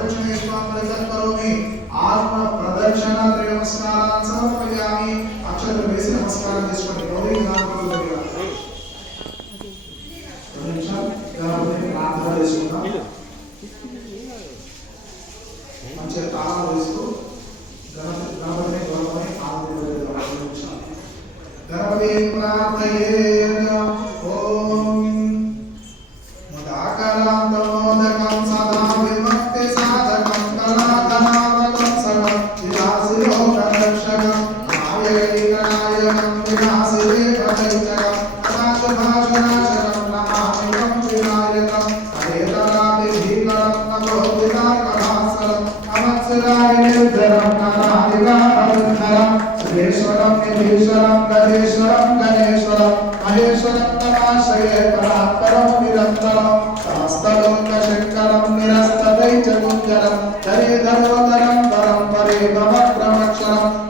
ప్రదక్షిణ యజ్ఞామి ఆత్మ ప్రదర్శన నమస్కారాన్ని సమర్పయామి అక్షరం వేసి నమస్కారం చేసుకోండి. గౌరీ ప్రార్థన చేసుకుందాం. మంచిగా కాలం వేస్తూ గణపతి గణపతిని గౌరవని ఆనందించాలి గణపతి ప్రార్థయే దరేధరోదరం పరం పరే భవక్రమక్షరం